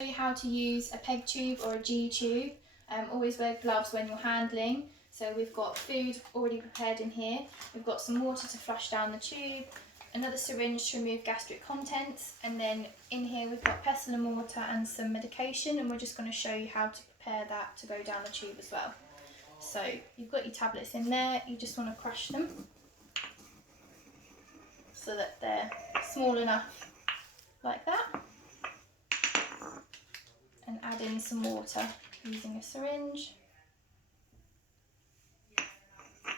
Show you how to use a peg tube or a G tube. Always wear gloves when you're handling. So we've got food already prepared in here. We've got some water to flush down the tube, another syringe to remove gastric contents, and then in here we've got pestle and mortar and some medication, and we're just going to show you how to prepare that to go down the tube as well. So you've got your tablets in there, you just want to crush them so that they're small enough like that. And add in some water using a syringe,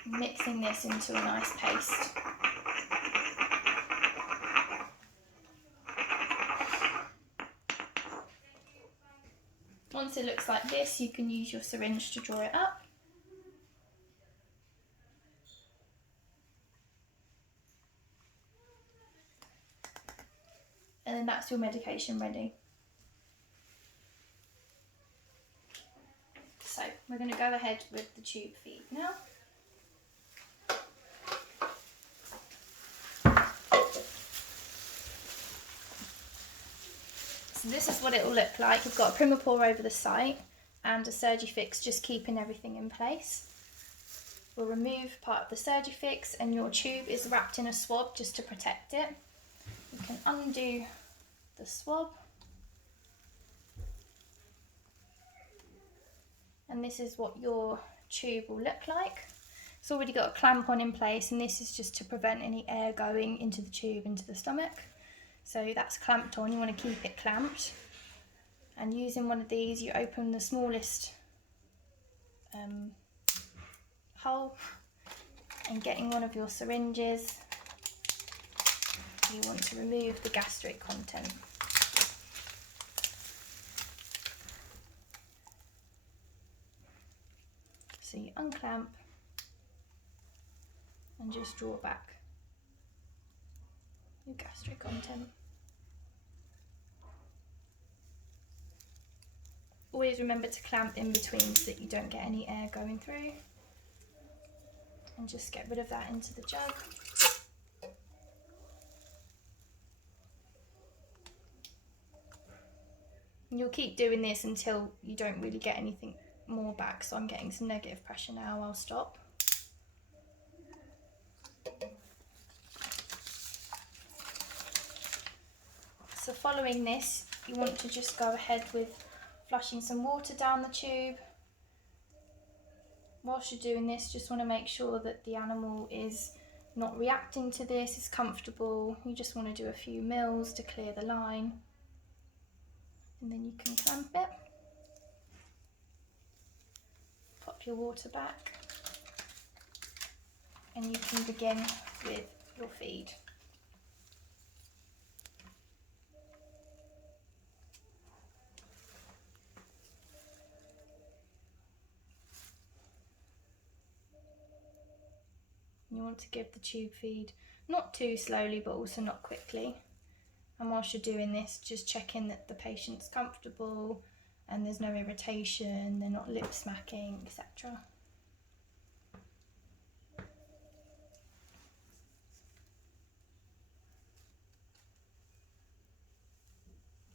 mixing this into a nice paste. Once it looks like this, you can use your syringe to draw it up. And then that's your medication ready. So we're going to go ahead with the tube feed now. So this is what it will look like. You've got a Primapore over the site and a Surgifix just keeping everything in place. We'll remove part of the Surgifix and your tube is wrapped in a swab just to protect it. You can undo the swab. And this is what your tube will look like. It's already got a clamp on in place, and this is just to prevent any air going into the tube, into the stomach. So that's clamped on, you want to keep it clamped. And using one of these, you open the smallest hole, and getting one of your syringes, you want to remove the gastric content. So you unclamp and just draw back your gastric content. Always remember to clamp in between so that you don't get any air going through. And just get rid of that into the jug. And you'll keep doing this until you don't really get anything more back. So I'm getting some negative pressure now, I'll stop. So following this, you want to just go ahead with flushing some water down the tube. Whilst you're doing this, just want to make sure that the animal is not reacting to this, is comfortable. You just want to do a few mils to clear the line. And then you can clamp it. Pop your water back. And you can begin with your feed. You want to give the tube feed not too slowly but also not quickly. And whilst you're doing this, just check in that the patient's comfortable and there's no irritation, they're not lip smacking, etc.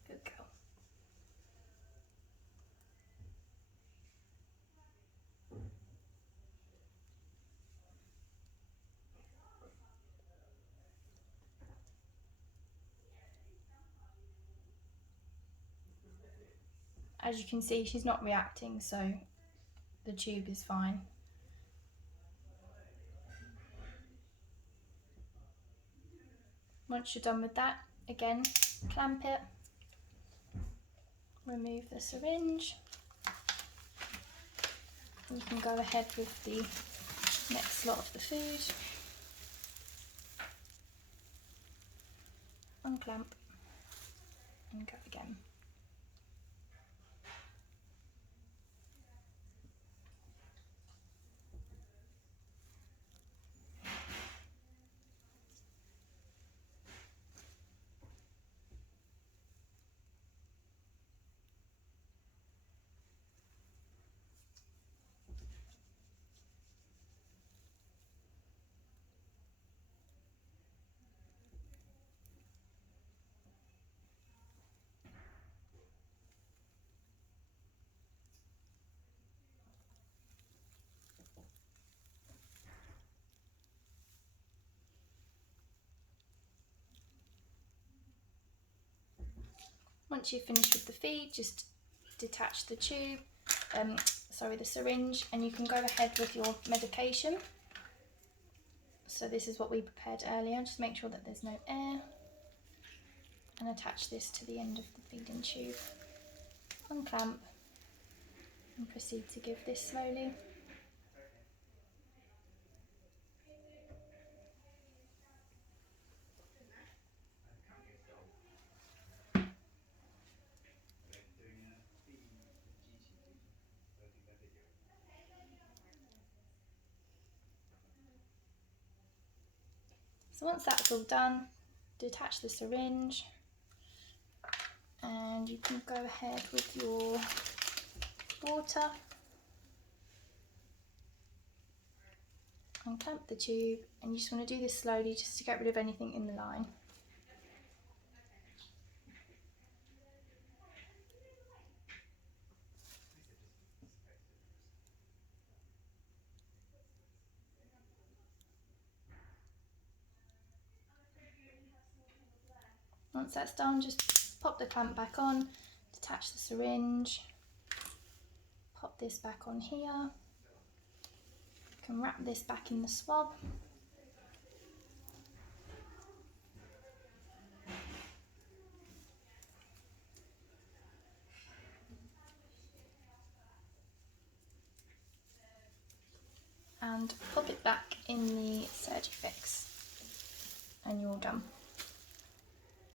Good girl. As you can see, she's not reacting, so the tube is fine. Once you're done with that, again, clamp it, remove the syringe. You can go ahead with the next lot of the food. Unclamp and go again. Once you've finished with the feed, just detach the tube, the syringe, and you can go ahead with your medication. So this is what we prepared earlier. Just make sure that there's no air, and attach this to the end of the feeding tube. Unclamp and proceed to give this slowly. So once that's all done, detach the syringe, and you can go ahead with your water. Unclamp the tube, and you just want to do this slowly just to get rid of anything in the line. Once that's done, just pop the clamp back on, detach the syringe, pop this back on here. You can wrap this back in the swab. And pop it back in the Surgifix, and you're done.